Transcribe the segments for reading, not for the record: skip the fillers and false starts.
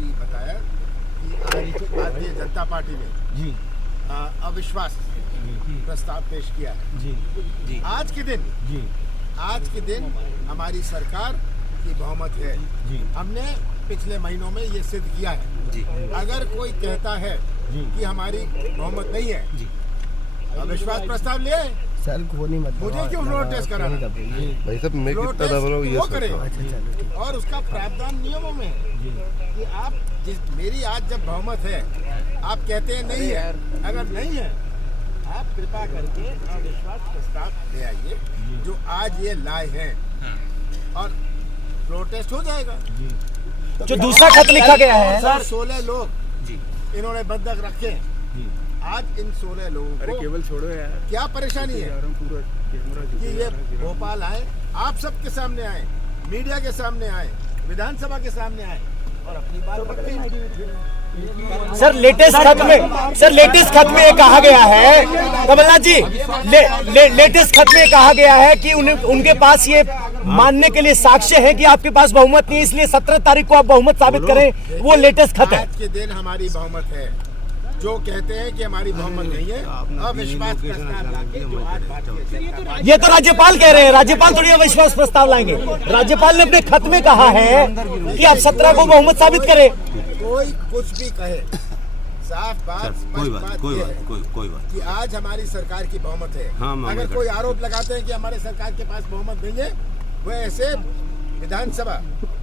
भी बताया कि आज भारतीय जनता पार्टी ने जी अविश्वास प्रस्ताव पेश किया है। जी आज के दिन हमारी सरकार की बहुमत है। जी हमने पिछले महीनों में ये सिद्ध किया है। जी अगर कोई कहता है कि हमारी बहुमत नहीं है, जी अविश्वास प्रस्ताव ले आए। सर को नहीं मतलब मुझे क्यों फ्लोर टेस्ट कराना? भाई साहब मैं फ्लोर कितना टेस्ट दबा रहा हूँ ये वो सोच करे रहा हूँ। अच्छा चलो ठीक। और उसका प्रावधान नियमों में है कि आप मेरी आज जब बहुमत है, आप कहते हैं नहीं है, अगर नहीं है आप कृपा करके अविश्वास प्रस्ताव ले आइए जो आज ये लाए हैं और फ्लोर टेस्ट हो जाएगा। जो दूसरा खत लिखा गया है सर 16 लोग जी इन्होंने बंधक रखे हैं। जी आज इन 16 लोगों को केवल छोड़ो यार, क्या परेशानी है पूरा कैमरा कि ये भोपाल आए, आप सबके सामने आए, मीडिया के सामने आए, विधानसभा के सामने आए और अपनी बात रखें। सर लेटेस्ट खत में ये कहा गया है कमलनाथ जी, लेटेस्ट खत में कहा गया है कि उनके पास ये मानने के लिए साक्ष्य है कि आपके पास बहुमत नहीं है, इसलिए 17 तारीख को आप बहुमत साबित करें। वो लेटेस्ट खत है। आज के दिन हमारी बहुमत है। जो कहते हैं कि हमारी बहुमत नहीं है, अविश्वास प्रस्ताव लाके जो आज भारतीय ये तो राज्यपाल कह रहे हैं, राज्यपाल थोड़ी अविश्वास प्रस्ताव लाएंगे। राज्यपाल ने अपने खत में कहा है कि आप 17 को बहुमत साबित करें। कोई कुछ भी कहे, साफ बात स्पष्ट बात कि आज हमारी सरकार की बहुमत है। अगर कोई आरोप लगाते हैं कि हमारे सरकार के पास बहुमत नहीं है, वो ऐसे विधानसभा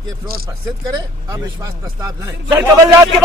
के फ्लोर पर सिद्ध करे, अविश्वास प्रस्ताव लाएं। सर कमलनाथ के